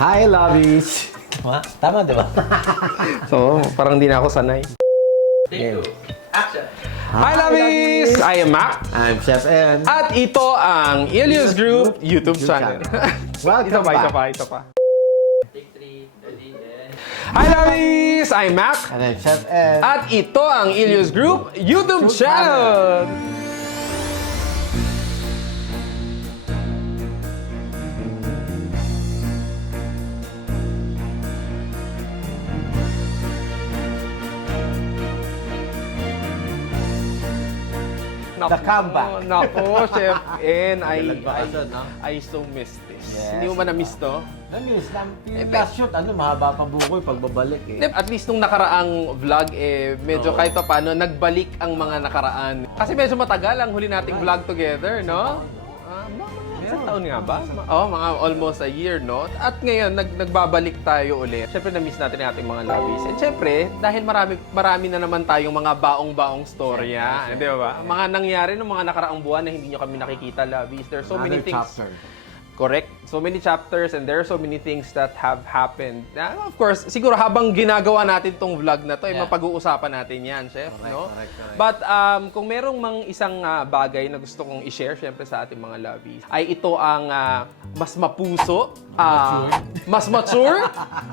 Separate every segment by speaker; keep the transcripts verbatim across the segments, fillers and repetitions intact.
Speaker 1: Hi, lovies!
Speaker 2: Ma? Tama, di ba?
Speaker 3: So, parang di na ako sanay.
Speaker 2: Take two. Action!
Speaker 3: Hi, lovies! I am Mac.
Speaker 1: I'm Chef N.
Speaker 3: At ito ang Ilios Group YouTube channel.
Speaker 1: Welcome
Speaker 3: ito pa, ito
Speaker 1: back.
Speaker 3: pa, ito pa.
Speaker 2: Take three, ready, and...
Speaker 3: Hi, lovies! I'm Mac.
Speaker 1: And I'm Chef N.
Speaker 3: At ito ang Ilios Group YouTube channel.
Speaker 1: The comeback.
Speaker 3: Nako, Chef N. I, I,
Speaker 1: Nagbakasyon, no?
Speaker 3: I so miss this.
Speaker 1: Yes.
Speaker 3: Hindi mo ba na-miss to?
Speaker 1: Namiss,
Speaker 3: Eh,
Speaker 1: yung last shoot, ano, mahaba pa buko yung pagbabalik eh.
Speaker 3: At least nung nakaraang vlog, eh, medyo
Speaker 1: Oo.
Speaker 3: kahit pa paano, nagbalik ang mga nakaraan. Kasi medyo matagal ang huli nating vlog together, no? Ah, mga isang taon nga ba? Oo, mga almost a year, no? At ngayon, nag nagbabalik tayo ulit. Siyempre, na-miss natin ang ating mga lovies. And siyempre, dahil marami, marami na naman tayong mga baong-baong storya, di ba? Mga nangyari ng mga nakaraang buwan na hindi nyo kami nakikita, lovies. There's so many
Speaker 1: Another
Speaker 3: things.
Speaker 1: chapter.
Speaker 3: Correct. So many chapters and there are so many things that have happened. Uh, of course, siguro habang ginagawa natin tong vlog na to, ay
Speaker 1: Yeah.
Speaker 3: mapag-uusapan natin yan, Chef.
Speaker 1: Correct,
Speaker 3: no?
Speaker 1: correct, correct.
Speaker 3: But um, kung merong mang isang ah, bagay na gusto kong i-share, syempre sa ating mga lovies, ay ito ang ah, mas mapuso, ah, mas mature,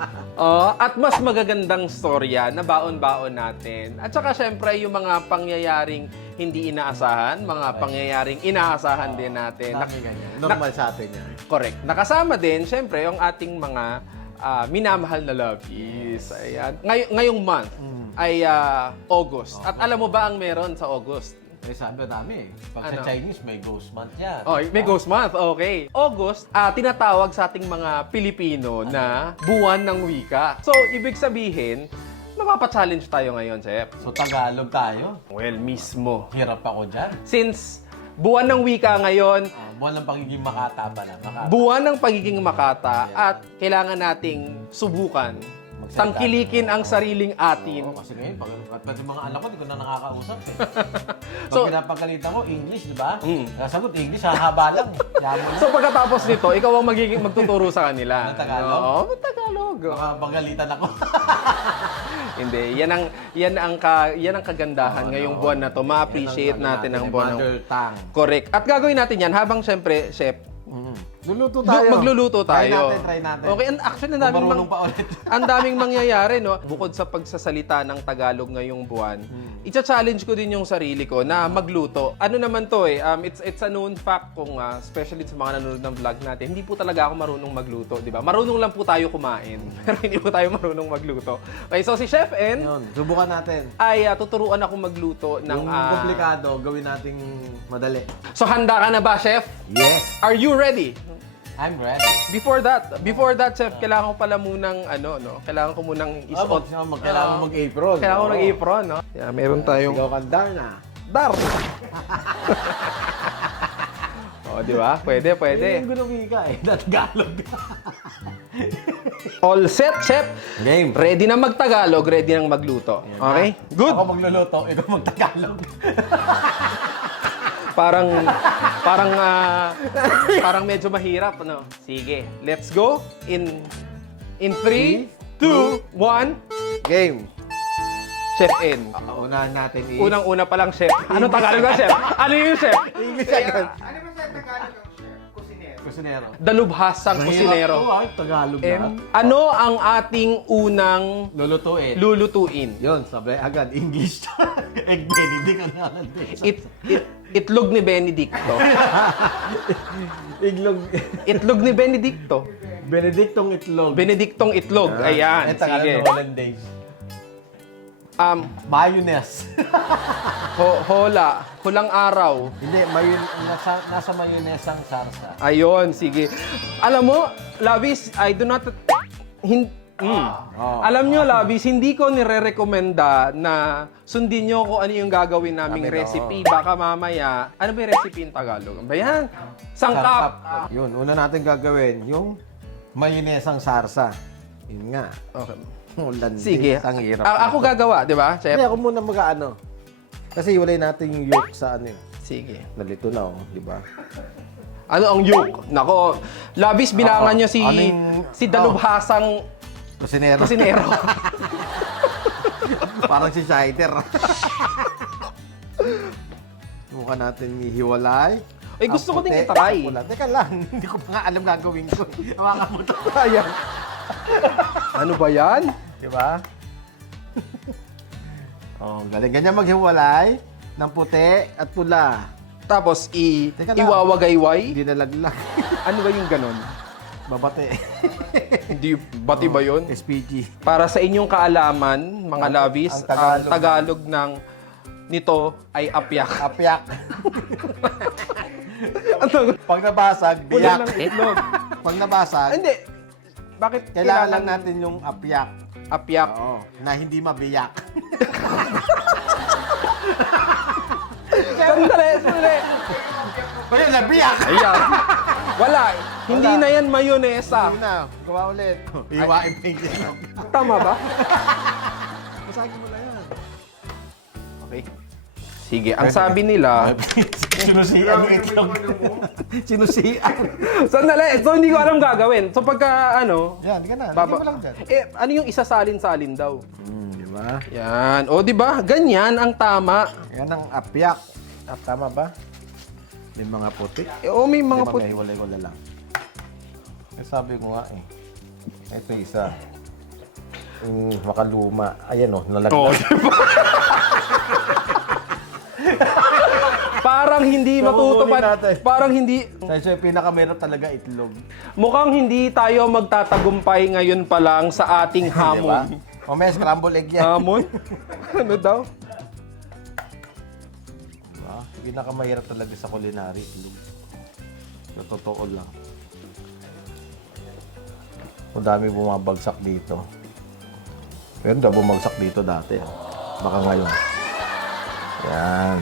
Speaker 3: oh, at mas magagandang storya na baon-baon natin. At saka syempre yung mga pangyayaring hindi inaasahan, mga pangyayaring inaasahan din natin.
Speaker 1: Dami ganyan. Normal sa atin yan.
Speaker 3: Correct. Nakasama din, syempre, yung ating mga ah, minamahal na lovies. Ayan. Ngay- ngayong month ay ah, August. At alam mo ba ang meron sa August?
Speaker 1: Eh, sabi dami eh. Pag
Speaker 3: Ano?
Speaker 1: sa Chinese, may ghost month yan.
Speaker 3: Oh, may Ghost Month. Okay. August, ah, tinatawag sa ating mga Pilipino na buwan ng wika. So, ibig sabihin, mapapa-challenge tayo ngayon, Chef.
Speaker 1: So, Tagalog tayo.
Speaker 3: Well, mismo.
Speaker 1: Hirap ako dyan.
Speaker 3: Since buwan ng wika ngayon,
Speaker 1: Ah, buwan ng pagiging makata pala. Makata.
Speaker 3: buwan ng pagiging makata at kailangan nating subukan,
Speaker 1: Magsalita.
Speaker 3: tangkilikin ang sariling atin.
Speaker 1: Oo, kasi ngayon, pag, pag, pag yung mga anak ko, di ko na nakakausap eh. Pag
Speaker 3: So-
Speaker 1: pinapagalitan ko, English, di ba?
Speaker 3: Mm.
Speaker 1: Nasagot, English, hahaba lang. Yaman na.
Speaker 3: So pagkatapos nito, ikaw ang magiging magtuturo sa kanila.
Speaker 1: Ng Tagalog?
Speaker 3: Oo, ng Tagalog.
Speaker 1: Baka pagalitan ako.
Speaker 3: Hindi, yan ang yan ang ka, yan ang kagandahan
Speaker 1: Oo,
Speaker 3: ngayong
Speaker 1: no.
Speaker 3: buwan na to. Ma-appreciate
Speaker 1: Yan ang ano
Speaker 3: natin ang
Speaker 1: eh,
Speaker 3: buwan ng
Speaker 1: mother tongue.
Speaker 3: Correct. At gagawin natin yan habang syempre, chef,
Speaker 1: Luluto
Speaker 3: lu-
Speaker 1: tayo.
Speaker 3: magluluto
Speaker 1: Try
Speaker 3: tayo.
Speaker 1: natin, try natin.
Speaker 3: Okay, and actually ang
Speaker 1: Kung
Speaker 3: daming
Speaker 1: marunong
Speaker 3: mang-
Speaker 1: pa ulit.
Speaker 3: ang daming mangyayari, no? Bukod sa pagsasalita ng Tagalog ngayong buwan, i-challenge ko din yung sarili ko na magluto. Ano naman to eh, um, it's it's a known fact kung ah, especially sa mga nanonood ng vlog natin, hindi po talaga ako marunong magluto, di ba? Marunong lang po tayo kumain, pero hindi po tayo marunong magluto. Okay, so si Chef N
Speaker 1: Yun, subukan natin.
Speaker 3: ay ah, tuturuan ako magluto ng...
Speaker 1: Yung
Speaker 3: ah,
Speaker 1: komplikado, gawin nating madali.
Speaker 3: so handa ka na ba, Chef?
Speaker 1: Yes,
Speaker 3: Are you ready?
Speaker 1: I'm ready.
Speaker 3: Before that, before that, Chef, kailangan ko pala munang, ano, no? Kailangan ko munang
Speaker 1: Oh,
Speaker 3: isuot.
Speaker 1: mag, mag, kailangan mo mag-apron.
Speaker 3: Kailangan ko
Speaker 1: Oo.
Speaker 3: nag-apron, no? Yeah, meron tayong...
Speaker 1: Sigaw kang Darna.
Speaker 3: Dar! oh, di ba? Pwede,
Speaker 1: Pwede.
Speaker 3: pwede.
Speaker 1: Yung gunawin ka eh, na Tagalog.
Speaker 3: All set, Chef.
Speaker 1: Game.
Speaker 3: Ready na mag-Tagalog, ready nang magluto. Okay? Good.
Speaker 1: Ako magluluto, ikaw mag-Tagalog.
Speaker 3: Parang, parang, ah, parang medyo mahirap, ano? Sige, let's go. In, in three, two, one.
Speaker 1: Game.
Speaker 3: Chef N.
Speaker 1: Unahan natin is...
Speaker 3: Unang-una pa lang, Chef. Ano Tagalog na, Chef? Ano yung Chef?
Speaker 1: English agad.
Speaker 2: Ano ba sa Tagalog ng chef? Kusinero.
Speaker 1: Kusinero.
Speaker 3: Dalubhasang kusinero.
Speaker 1: Oo, ay, Tagalog na.
Speaker 3: M. Ano ang ating unang
Speaker 1: Lulutuin.
Speaker 3: lulutuin?
Speaker 1: Yun, sabi agad, English. Egg Benedict ang nakalagay.
Speaker 3: It, it, itlog ni Benedicto.
Speaker 1: Iglog.
Speaker 3: Itlog ni Benedicto.
Speaker 1: Benedictong itlog.
Speaker 3: Benedictong itlog. Ayan,
Speaker 1: Eh, Tagalog
Speaker 3: sige.
Speaker 1: na Hollandaise.
Speaker 3: Um,
Speaker 1: Mayonnaise.
Speaker 3: ho, hola, hulang araw.
Speaker 1: Hindi, mayon nasa, nasa mayonnaise ang sarsa.
Speaker 3: Ayun, sige. Alam mo, Lavis, I do not... Hin, mm.
Speaker 1: Oh.
Speaker 3: Alam nyo, Lavis, hindi ko nire-recommenda na sundin nyo kung ano yung gagawin naming
Speaker 1: Amin,
Speaker 3: recipe. Baka mamaya, ano ba yung recipe in Tagalog? Ba yan? Sangkap.
Speaker 1: Yun, una natin gagawin, yung mayonnaise ang sarsa. Yun nga.
Speaker 3: Okay.
Speaker 1: Hollandaise.
Speaker 3: Sige.
Speaker 1: Ang hirap.
Speaker 3: A- ako gagawa, di ba, Chef?
Speaker 1: Hindi, ako muna mag-ano. Kasi iwalay natin yung yolk sa ano yun.
Speaker 3: Sige.
Speaker 1: Nalito na, oh, di ba?
Speaker 3: Ano ang yolk? Nako, labis bilangan
Speaker 1: Oo.
Speaker 3: niyo si
Speaker 1: Ano yung-
Speaker 3: si dalubhasang
Speaker 1: Kusinero.
Speaker 3: kusinero.
Speaker 1: Parang si Shider. Subukan natin ihiwalay.
Speaker 3: Ay, gusto ko
Speaker 1: Ang
Speaker 3: din
Speaker 1: puti,
Speaker 3: i-try.
Speaker 1: ang pula. Teka lang, hindi ko pa nga alam gagawin ko. Hawakan mo ito.
Speaker 3: Ayan. Ano ba yan?
Speaker 1: Di ba? Oh, galing. Ganyan maghiwalay ng puti at pula.
Speaker 3: Tapos i
Speaker 1: Teka lang.
Speaker 3: iwawagayway.
Speaker 1: Hindi nalaglag.
Speaker 3: Ano ba yung ganon?
Speaker 1: Babate.
Speaker 3: Hindi bati ba yun?
Speaker 1: S P G.
Speaker 3: Para sa inyong kaalaman, mga
Speaker 1: Ang-
Speaker 3: lavis,
Speaker 1: ang
Speaker 3: ang
Speaker 1: Tagalog-
Speaker 3: Tagalog, ng nito ay apyak.
Speaker 1: Apyak.
Speaker 3: Ano?
Speaker 1: Pag nabasag,
Speaker 3: Wala
Speaker 1: biyak.
Speaker 3: ng itlog.
Speaker 1: Pag nabasag,
Speaker 3: Hindi. Bakit
Speaker 1: kailangan lang natin yung apyak.
Speaker 3: apyak?
Speaker 1: Oo. Na hindi mabiyak.
Speaker 3: Sandali, sandali.
Speaker 1: Kaya nabiyak!
Speaker 3: Ayan. Wala. Hindi
Speaker 1: Wala.
Speaker 3: na yan mayonesa.
Speaker 1: Sige na, gawa ulit. Iwain pa yung itlog.
Speaker 3: Tama ba?
Speaker 1: Masagin mo na yan.
Speaker 3: Okay. Sige, ang sabi nila...
Speaker 1: Sinusian yung itlog. Sinusian.
Speaker 3: Sandali, so hindi ko alam gagawin. So pagka ano...
Speaker 1: Yan, di ka na. Lagyan
Speaker 3: Baba,
Speaker 1: mo lang dyan.
Speaker 3: eh, ano yung isasalin-salin daw?
Speaker 1: Hmm, di ba?
Speaker 3: Yan. O, di ba? Ganyan ang tama.
Speaker 1: Yan ang apyak. Ah, tama ba? May mga puti.
Speaker 3: Eh, o, may mga
Speaker 1: Di ba
Speaker 3: put...
Speaker 1: may wala-wala lang? Eh, sabi ko nga eh. Ito isa. Yung makaluma. Ayan o, nalaglag.
Speaker 3: Oo, di ba? Parang hindi matutupad.
Speaker 1: natin.
Speaker 3: Parang hindi...
Speaker 1: Sa yung pinakamahirap talaga itlog.
Speaker 3: Mukhang hindi tayo magtatagumpay ngayon pa lang sa ating
Speaker 1: Di ba?
Speaker 3: hamon.
Speaker 1: O may scramble egg yan.
Speaker 3: Hamon? Ano daw?
Speaker 1: Diba? Pinakamahirap talaga sa culinary itlog. Sa totoo lang. Ang dami bumabagsak dito. Pero hindi bumagsak dito dati. Baka ngayon. Yan.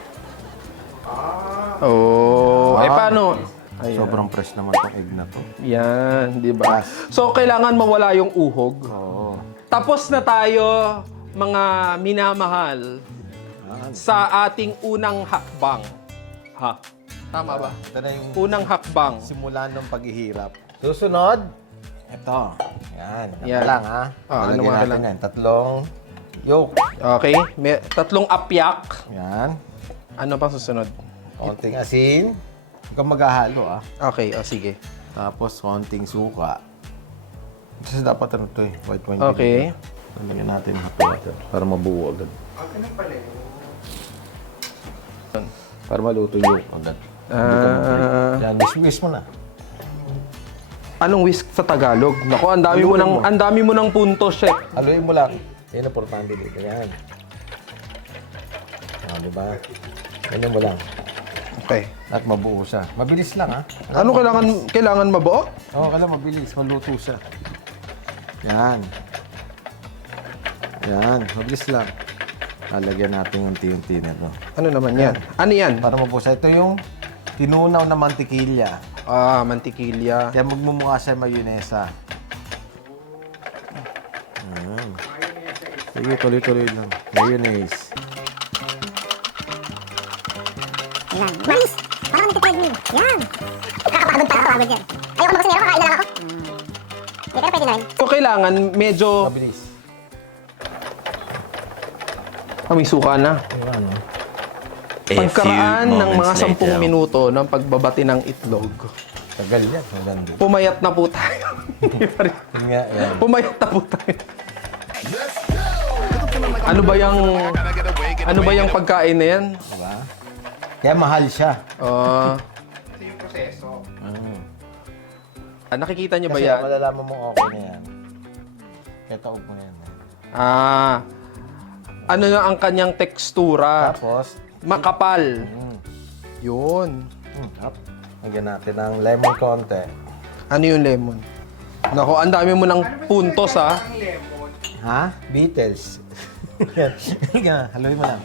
Speaker 3: Oh, eh
Speaker 1: Ah.
Speaker 3: paano?
Speaker 1: Sobrang fresh naman tong egg na to.
Speaker 3: Yan, di ba? So, kailangan mawala yung uhog.
Speaker 1: Oo.
Speaker 3: Tapos na tayo, mga minamahal,
Speaker 1: Yan.
Speaker 3: sa ating unang hakbang. Ha? Tama ba?
Speaker 1: Ito na yung
Speaker 3: Unang hakbang.
Speaker 1: simula ng paghihirap. Susunod, ito. Yan. Yan
Speaker 3: Yan.
Speaker 1: lang ha.
Speaker 3: Ah, ano
Speaker 1: Lalagyan
Speaker 3: mga
Speaker 1: natin
Speaker 3: kailangan?
Speaker 1: yan. Tatlong yolk.
Speaker 3: Okay, may tatlong apyak.
Speaker 1: Yan.
Speaker 3: Ano pa susunod?
Speaker 1: Konting asin. Huwag kang maghahalo ah.
Speaker 3: Okay, o sige.
Speaker 1: Tapos konting suka. Kasi dapat ano to eh. White wine.
Speaker 3: Okay.
Speaker 1: vinegar. Lalagyan natin hot water para mabuo agad. Para maluto yung agad.
Speaker 3: Ah.
Speaker 1: Yan, wish-wish mo na.
Speaker 3: Anong whisk sa Tagalog? Naku, ang dami mo
Speaker 1: Haluin
Speaker 3: ng
Speaker 1: mo.
Speaker 3: ang dami mo ng punto, chef.
Speaker 1: Haluin mo lang. Yan ang importante dito. Yan. Ah, di ba? Ganyan mo lang.
Speaker 3: Okay.
Speaker 1: At mabuo siya. Mabilis lang ha.
Speaker 3: Ano kailangan kailangan mabuo?
Speaker 1: Oo, oh, kailangan mabilis. Maluto siya. Yan. Yan. Mabilis lang. Lalagyan natin unti-unti na ito.
Speaker 3: Ano naman 'yan? Ano 'yan?
Speaker 1: Para mabuo siya. Ito yung tinunaw na mantikilya.
Speaker 3: Ah, mantikilya.
Speaker 1: Kaya magmumukha siya mayonesa. Ayan. Sige, tuloy-tuloy lang. Mayonnaise.
Speaker 4: Yan. Mais! Parang nagtitreadmill. Yan! Kakapagod pa, kakapagod yan. Ayoko na magsinero, kakain na lang ako. Hindi, pero pwede na rin.
Speaker 3: So kailangan medyo
Speaker 1: Mabilis.
Speaker 3: ah, may suka na.
Speaker 1: Ayan, no?
Speaker 3: Pagkaraan ng mga sampung minuto ng pagbabati ng itlog,
Speaker 1: Tagal yan. Maganda.
Speaker 3: pumayat na po tayo.
Speaker 1: Yun nga, yan.
Speaker 3: Pumayat na po tayo. Ano ba yung ano ba yung pagkain na yan?
Speaker 1: Diba? Kaya mahal siya.
Speaker 3: Ah,
Speaker 2: Ito yung proseso.
Speaker 1: Mm.
Speaker 3: ah, nakikita niyo ba
Speaker 1: Kasi
Speaker 3: yan?
Speaker 1: malalaman mo okay na yan. Kaya taog mo yan.
Speaker 3: Ah, ano na ang kanyang tekstura?
Speaker 1: Tapos,
Speaker 3: Makapal.
Speaker 1: mm,
Speaker 3: Yun.
Speaker 1: mm, up. Lagyan natin ng lemon konti.
Speaker 3: Ano yung lemon? Nako, ang dami mo ng puntos ah.
Speaker 2: Ang lemon.
Speaker 1: Ha? Beatles. Yan. Yan. Haluin mo lang.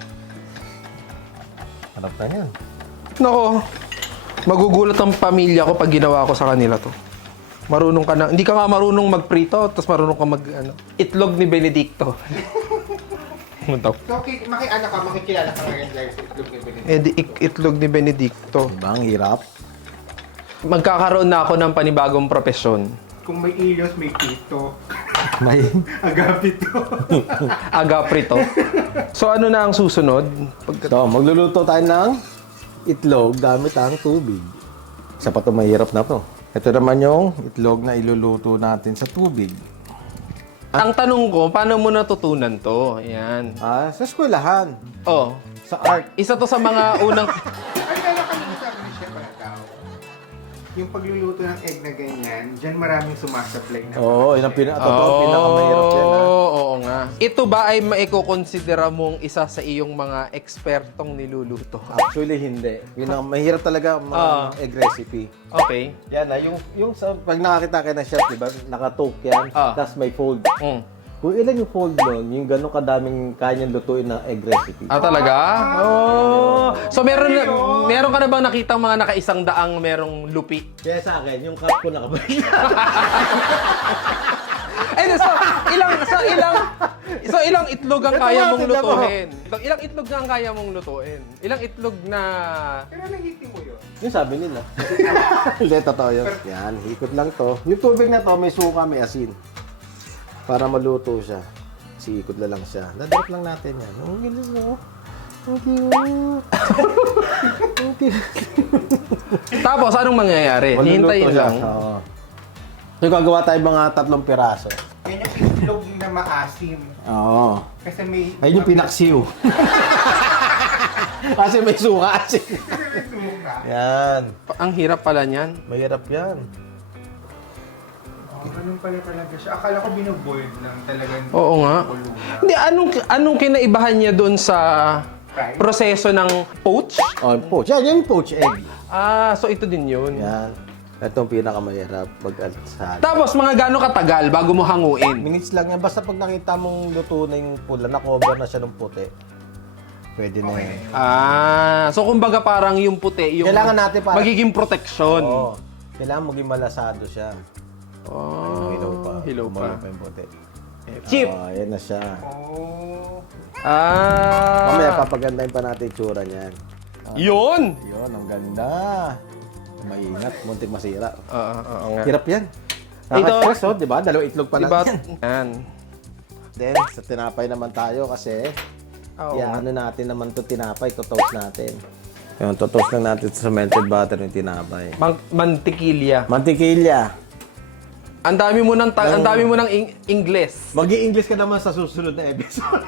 Speaker 1: Harap na yan.
Speaker 3: Nako, magugulat ang pamilya ko pag ginawa ko sa kanila to. Marunong ka na, hindi ka nga marunong magprito, tapos marunong ka mag, ano, itlog ni Benedicto. Ano daw?
Speaker 2: So, ki- maki, ano ka, makikilala ka ngayon guys sa itlog ni Benedict.
Speaker 3: Eh, di, ik- itlog ni Benedicto.
Speaker 1: Diba? Ang hirap.
Speaker 3: Magkakaroon na ako ng panibagong profesyon.
Speaker 2: Kung may ilyos, may pito.
Speaker 1: May...
Speaker 2: Agapito.
Speaker 3: Agaprito. So ano na ang susunod? Pag-
Speaker 1: So, magluluto tayo ng itlog gamit ang tubig. Sa pato mahirap na to. Ito naman yung itlog na iluluto natin sa tubig.
Speaker 3: ang tanong ko, paano mo natutunan to? Ayan.
Speaker 1: Ah, sa eskwelahan.
Speaker 3: Oh,
Speaker 1: Sa art.
Speaker 3: isa to sa mga unang...
Speaker 2: Ay, kaya kanina sabi ni Chef Alagao, yung pagluluto ng egg na ganyan, dyan maraming sumasablay na.
Speaker 1: Oo, yun ang pina totoo, pinakamahirap yan. Ha?
Speaker 3: Oo, oo nga. Ito ba ay maikukonsidera mong isa sa iyong mga ekspertong niluluto?
Speaker 1: Actually, hindi. Yun ang mahirap talaga ang mga
Speaker 3: Ah.
Speaker 1: egg recipe.
Speaker 3: Okay.
Speaker 1: Yan na, yung, yung sa, pag nakakita kayo ng chef, di ba, nakatoke yan,
Speaker 3: Ah.
Speaker 1: tapos may fold.
Speaker 3: Mm.
Speaker 1: Kung ilan yung fold nun, yung gano'ng kadaming kanya lutuin ng egg recipe.
Speaker 3: Ah, talaga? Oh. So meron na, meron ka na bang nakitang mga nakaisang daang merong lupi?
Speaker 1: Kaya sa akin, yung cup ko nakabalik.
Speaker 3: Ay, so ilang so ilang so ilang itlog ang
Speaker 1: Ito
Speaker 3: kaya
Speaker 1: nga,
Speaker 3: mong
Speaker 1: tignan mo.
Speaker 3: lutuin? Ilang, ilang itlog na ang kaya mong lutuin? Ilang itlog na
Speaker 2: Pero nahitin mo yun.
Speaker 1: Yung sabi nila. Hindi, totoo yun. Yan, hikot lang to. Yung tubig na to, may suka, may asin. Para maluto siya. Siikot na lang siya. Dadrop lang natin yan. Ang gilis mo. Ang cute. Ang cute.
Speaker 3: Tapos anong mangyayari? Hihintayin
Speaker 1: Maluluto siya.
Speaker 3: lang.
Speaker 1: Oo. So, gagawa tayo mga tatlong piraso.
Speaker 2: Yan yung itlog na maasim.
Speaker 1: Oo.
Speaker 2: Kasi may...
Speaker 1: Ayun yung pinaksiw. Kasi may suka asin.
Speaker 2: Kasi may suka.
Speaker 1: Yan.
Speaker 3: Ang hirap pala niyan.
Speaker 1: Mahirap yan.
Speaker 2: Oh, ganun pala talaga siya. Akala ko binuboiled lang talagang.
Speaker 3: Oo nga.
Speaker 2: kulungan.
Speaker 3: Hindi, anong anong kinaibahan niya doon sa
Speaker 2: Right?
Speaker 3: proseso ng poach?
Speaker 1: Oh, poach. Yan, yan yung poach egg.
Speaker 3: Ah, so ito din yun.
Speaker 1: Yan. Ito ang pinakamahirap mag-alsad.
Speaker 3: Tapos mga gaano katagal bago mo hanguin?
Speaker 1: Minutes lang yan. Basta pag nakita mong luto na yung pula, na-cover na siya ng puti. Pwede na yan.
Speaker 3: Ah, so kumbaga parang yung puti, yung
Speaker 1: Kailangan natin para-
Speaker 3: magiging protection.
Speaker 1: Oo. Kailangan maging malasado siya.
Speaker 3: Oh,
Speaker 1: Hilaw pa.
Speaker 3: hilaw pa.
Speaker 1: Kumalo pa yung puti.
Speaker 3: Chip.
Speaker 1: Oh, yan na siya.
Speaker 2: Oh.
Speaker 3: Ah.
Speaker 1: Mamaya papagandahin pa natin yung tsura niyan.
Speaker 3: Yun.
Speaker 1: Yun, ang ganda. Maingat, muntik masira.
Speaker 3: Oo, oo nga.
Speaker 1: Hirap yan.
Speaker 3: Ito-
Speaker 1: Nakaka-stress, oh, di ba? Dalawang itlog pa lang
Speaker 3: Diba?
Speaker 1: yan.
Speaker 3: Yan.
Speaker 1: Then, sa tinapay naman tayo kasi
Speaker 3: Oo.
Speaker 1: yan, ano natin naman to tinapay, totoast natin. Yung totoast lang natin sa melted butter yung tinapay.
Speaker 3: Mang- mantikilya.
Speaker 1: Mantikilya.
Speaker 3: Ang dami mo ng ta- ang dami mo ng ing- Ingles.
Speaker 1: Mag-i-English ka naman sa susunod na episode.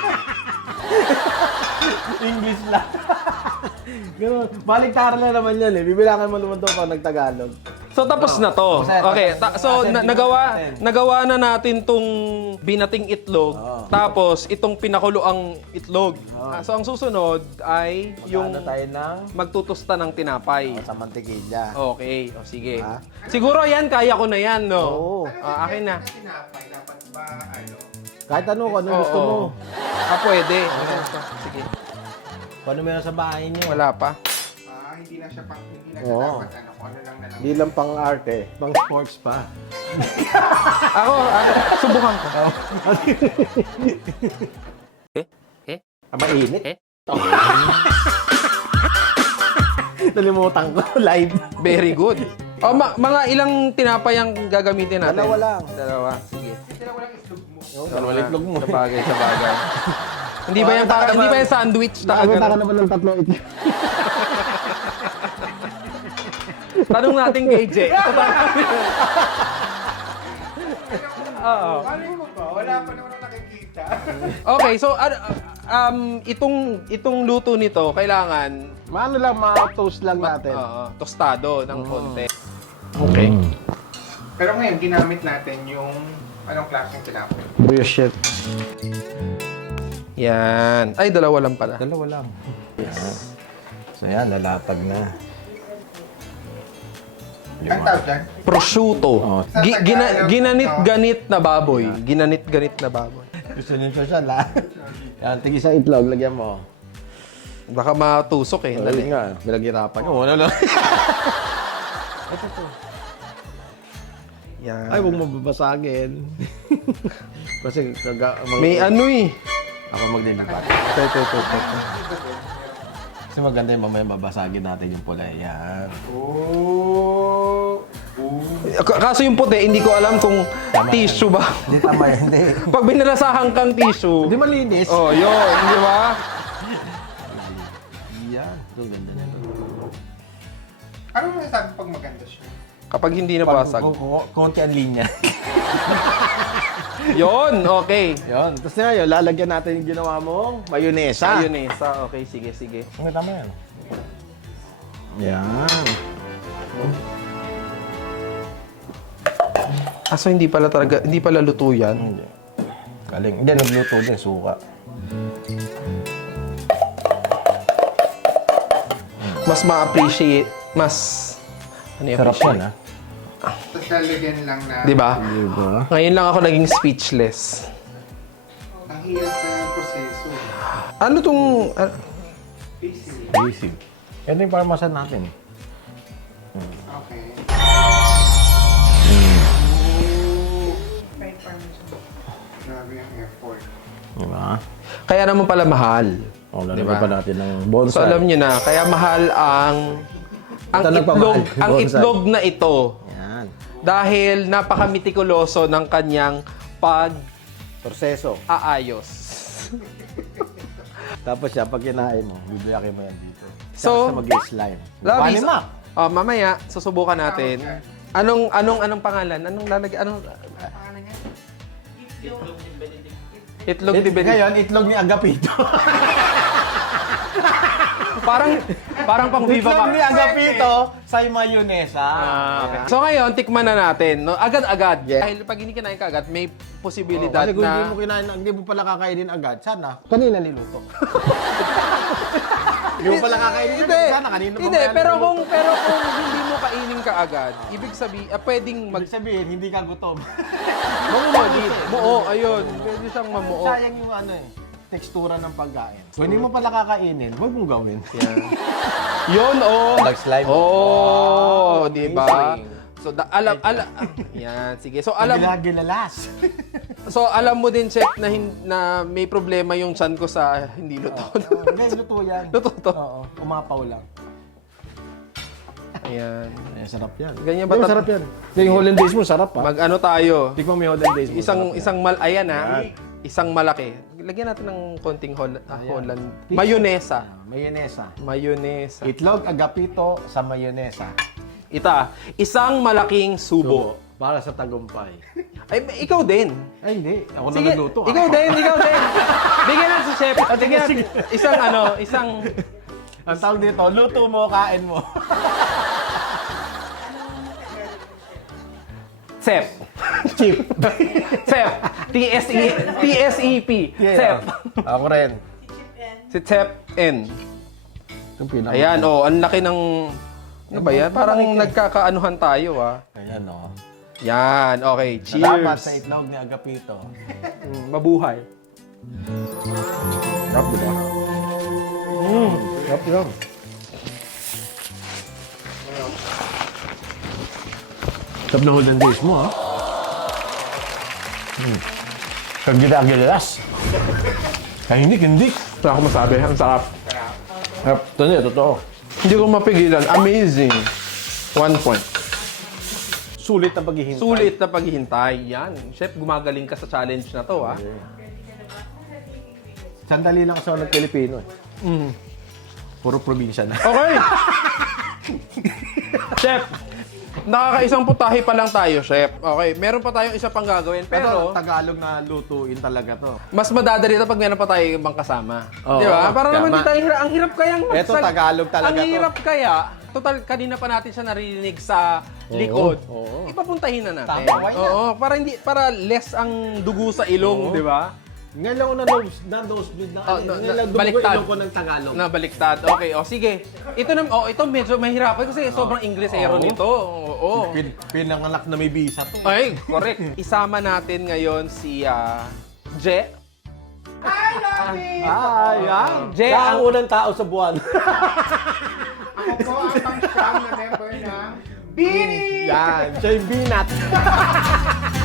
Speaker 1: English lang. Ganun. Baliktaran na naman yan eh. Bibilangan mo naman ito pag nagtagalog.
Speaker 3: So tapos na to. Okay, ta- so na- nagawa
Speaker 1: natin.
Speaker 3: nagawa na natin tong binating itlog.
Speaker 1: Oo.
Speaker 3: Tapos itong pinakuloang itlog. Ah, so ang susunod ay yung
Speaker 1: Yung tayo ng
Speaker 3: magtutusta ng tinapay.
Speaker 1: sa mantikilya.
Speaker 3: Okay, o sige.
Speaker 1: Ha?
Speaker 3: Siguro yan, kaya ko na yan, no?
Speaker 1: Oo.
Speaker 3: Ah, akin na.
Speaker 2: Tinapay, dapat ba, ano?
Speaker 1: Kahit ano, kung ano
Speaker 3: Oo.
Speaker 1: gusto mo.
Speaker 3: Ah, pwede. Sige.
Speaker 1: Kung ano meron sa bahay niyo.
Speaker 3: Wala pa.
Speaker 2: Ah, hindi na siya pang, hindi na siya
Speaker 1: Oo.
Speaker 2: dapat, ano, kung ano lang na lang.
Speaker 1: Hindi lang pang arte, pang sports pa.
Speaker 3: Ako, ako subukan ko. Eh? Eh?
Speaker 1: Aba, init.
Speaker 3: Eh?
Speaker 1: Nalimutan ko, live.
Speaker 3: Very good. O, ma- mga ilang tinapay ang gagamitin natin?
Speaker 1: Dalawa lang.
Speaker 3: Dalawa. Sige.
Speaker 2: Sila walang itlog mo.
Speaker 1: Yung dalawa itlog mo.
Speaker 3: Sa bagay, sa bagay. Hindi ba yan para, hindi ba yan sandwich?
Speaker 1: Nakakita ka
Speaker 3: Taka,
Speaker 1: naman ng tatlo itlog.
Speaker 3: tanong natin kay Jay. Oo.
Speaker 2: Ano mo ba? Wala pa naman ako nakikita.
Speaker 3: Okay, so ano, um, itong itong luto nito kailangan
Speaker 1: Maano lang, ma-toast lang
Speaker 3: ma-
Speaker 1: natin.
Speaker 3: oo, tostado ng konti. Okay.
Speaker 2: Pero ngayon, ginamit natin yung anong klaseng tinapay.
Speaker 1: Bullshit.
Speaker 3: Yan. Ay, dalawa lang pala.
Speaker 1: Dalawa lang. Yes. So yan, lalatag na.
Speaker 2: Ang tawag dyan?
Speaker 3: Prosciutto.
Speaker 1: Oh.
Speaker 3: Gi- gina- ginanit-ganit na baboy. Ginanit-ganit na baboy.
Speaker 1: Gusto niyo siya la. Yan, tigis sa itlog, lagyan mo.
Speaker 3: Baka matusok eh.
Speaker 1: Dali
Speaker 3: Dali.
Speaker 1: nga, pinaghirapan ko. Ano lang.
Speaker 3: Ito to. Yan.
Speaker 1: Ay, huwag mababasagin. Kasi kaga, mag-
Speaker 3: May ano eh.
Speaker 1: ako maglilipat. Ito, ito, ito, ito. Kasi maganda yung mamaya babasagin natin yung pula. Yan.
Speaker 2: Oh!
Speaker 3: K- Kaso yung puti, hindi ko alam kung tissue ba.
Speaker 1: Hindi tama yun, hindi.
Speaker 3: Pag binalasahan kang tissue,
Speaker 1: Hindi malinis.
Speaker 3: oh, yun, di ba?
Speaker 1: Yan. Ito, ganda na ito.
Speaker 2: Ano mo nasabi pag maganda siya?
Speaker 3: Kapag hindi nabasag.
Speaker 1: Kung kung- konti ang linya.
Speaker 3: Yun, okay.
Speaker 1: Yun. Tapos na yun, lalagyan natin yung ginawa mong mayonesa.
Speaker 3: Mayonesa, okay, sige, sige.
Speaker 1: Ang tama yan. Yan.
Speaker 3: Kaso hindi pala talaga, hindi pala luto yan.
Speaker 1: Hindi. Galing. Hindi, nagluto din, suka.
Speaker 3: Mas ma-appreciate, mas... Ano yung
Speaker 1: Sarap
Speaker 3: appreciate?
Speaker 1: yan, ha?
Speaker 2: Tapos lalagyan lang na...
Speaker 3: Di ba?
Speaker 1: Diba?
Speaker 3: Ngayon lang ako naging speechless.
Speaker 2: Ang hirap na yung proseso.
Speaker 3: Ano tong... ah,
Speaker 2: Busy.
Speaker 1: Busy. Ito yung parmesan natin.
Speaker 2: Okay. Grabe yung effort.
Speaker 1: Diba?
Speaker 3: Kaya naman pala mahal.
Speaker 1: O, lalagyan
Speaker 3: Diba?
Speaker 1: pa natin ng bonsai.
Speaker 3: So alam niyo na, kaya mahal ang... Ang
Speaker 1: Ito nagpamahal,
Speaker 3: itlog, ang
Speaker 1: bonsai.
Speaker 3: itlog na ito.
Speaker 1: Yan.
Speaker 3: Dahil napaka-mitikuloso ng kanyang
Speaker 1: Proseso.
Speaker 3: pag-aayos.
Speaker 1: Tapos siya, pag kinain mo, bibiyakin mo yan dito.
Speaker 3: So,
Speaker 1: Tsaka mag-slime.
Speaker 3: Labis.
Speaker 1: Panima.
Speaker 3: Oh, mamaya, susubukan natin. Anong anong anong pangalan? Anong lalagay? Anong Itlog
Speaker 1: It,
Speaker 3: di Benedict.
Speaker 1: ngayon, itlog ni Agapito.
Speaker 3: Parang parang pang Viva
Speaker 1: Itlog
Speaker 3: ka.
Speaker 1: ni Agapito sa mayonesa.
Speaker 3: Ah, okay. So ngayon, tikman na natin. No? Agad-agad.
Speaker 1: Yeah.
Speaker 3: Dahil pag hindi kinain ka agad, may
Speaker 1: Oh,
Speaker 3: posibilidad
Speaker 1: kasi kung hindi
Speaker 3: na...
Speaker 1: mo kinain, hindi mo pala kakainin agad, sana. Kanina niluto. Hindi mo pala kakainin
Speaker 3: Hindi.
Speaker 1: agad, sana. Kanina pa
Speaker 3: Hindi,
Speaker 1: kaya
Speaker 3: pero
Speaker 1: niluto.
Speaker 3: kung pero kung hindi mo kainin ka agad, ibig sabihin, ah, pwedeng mag...
Speaker 1: Ibig sabihin, hindi ka gutom.
Speaker 3: Mamuo. Muo, ayun. Pwede siyang mamuo.
Speaker 1: Sayang yung ano eh, tekstura ng pagkain. Kung hindi mo pala kakainin, huwag mong gawin.
Speaker 3: Yun, oh.
Speaker 1: Nag-slime.
Speaker 3: Oh, di ba?
Speaker 1: amazing.
Speaker 3: So, da, alam, alam, yan, sige. So, alam,
Speaker 1: Alam. Gilalas.
Speaker 3: so, alam mo din, Chef, na, hin, na may problema yung chan ko sa hindi luto.
Speaker 1: Hindi, luto yan.
Speaker 3: Luto to.
Speaker 1: Oo, umapaw lang.
Speaker 3: Ayan.
Speaker 1: Ay, sarap yan.
Speaker 3: Ganyan ba
Speaker 1: Hindi,
Speaker 3: tat-
Speaker 1: sarap yan. Yung hollandaise mo, sarap pa.
Speaker 3: Mag-ano tayo?
Speaker 1: Tikman mo yung hollandaise mo.
Speaker 3: Isang,
Speaker 1: sarap yan.
Speaker 3: isang mal, ayan ha. Isang malaki. Lagyan natin ng konting hol, ah, Holland. Mayonesa.
Speaker 1: Ah, mayonesa.
Speaker 3: Mayonesa.
Speaker 1: Itlog agapito sa mayonesa.
Speaker 3: Ita, isang malaking subo.
Speaker 1: Para sa tagumpay.
Speaker 3: Ay, ikaw din.
Speaker 1: Ay, hindi. Ako na
Speaker 3: Sige,
Speaker 1: nagluto. ah.
Speaker 3: ikaw din, ikaw din. Bigyan natin si Chef. Bigyan natin. Isang ano, isang...
Speaker 1: Ang tawag dito, luto mo, kain mo.
Speaker 3: Chef.
Speaker 1: Chip.
Speaker 3: Chef. T S E T S E P. Chef.
Speaker 1: Ako rin.
Speaker 3: Si Chef N.
Speaker 1: Yung pinaka.
Speaker 3: Ayan, oh, ang laki ng... Ano ba yan? Parang nagkakaanuhan tayo, ah.
Speaker 1: Ayan, o.
Speaker 3: Yan, okay.
Speaker 1: Salamat sa
Speaker 3: Cheers.
Speaker 1: itlog ni Agapito.
Speaker 3: Mm, mabuhay.
Speaker 1: Sarap, diba? Mmm, sarap yun. Sarap na hollandaise mo, ha? Hmm. Sarap gila-gilas. Kahindik-hindik.
Speaker 3: Wala akong masabi. Ang sarap.
Speaker 1: Sarap. Ito niya, totoo.
Speaker 3: Hindi ko mapigilan. Amazing. One point.
Speaker 1: Sulit na paghihintay.
Speaker 3: Sulit na paghihintay. Yan. Chef, gumagaling ka sa challenge na to, ah.
Speaker 1: Sandali lang kasi ako ng Pilipino, eh.
Speaker 3: Mm.
Speaker 1: Puro probinsya na.
Speaker 3: Okay. Chef, nakakaisang putahe pa lang tayo, Chef. Okay, meron pa tayong isa pang gagawin.
Speaker 1: Pero
Speaker 3: Pero,
Speaker 1: Tagalog na lutuin talaga to.
Speaker 3: mas madadali ito pag meron pa tayo ibang kasama.
Speaker 1: Oo,
Speaker 3: Di ba? Para naman
Speaker 1: tama.
Speaker 3: di tayo hirap. Ang hirap kayang
Speaker 1: Eto, Tagalog talaga
Speaker 3: Ang
Speaker 1: to.
Speaker 3: hirap kaya, total, kanina pa natin siya narinig sa likod.
Speaker 1: oo.
Speaker 3: Ipapuntahin na natin.
Speaker 1: Tama, why not?
Speaker 3: Oo, para hindi para less ang dugo sa ilong,
Speaker 1: Oo.
Speaker 3: di ba?
Speaker 1: Ngayon lang ako na nose, na nosebleed na.
Speaker 3: Oh,
Speaker 1: ano,
Speaker 3: no,
Speaker 1: ngayon
Speaker 3: na-
Speaker 1: lang dumugo
Speaker 3: baliktad.
Speaker 1: ilong ko ng Tagalog.
Speaker 3: Na baliktad. Okay, o sige. Ito na, oh, ito medyo mahirapan kasi sobrang Inglesero
Speaker 1: Oo.
Speaker 3: nito. Oo.
Speaker 1: Pin, pinanganak na may visa to.
Speaker 3: Ay, correct. Isama natin ngayon si ah, Je.
Speaker 2: I love it!
Speaker 1: Ah, yan.
Speaker 3: Jay,
Speaker 1: Siya ang
Speaker 3: ang-
Speaker 1: unang tao sa buwan.
Speaker 2: Ako po ang pang-strong na member ng Bini!
Speaker 1: Yan. Siya yung binat.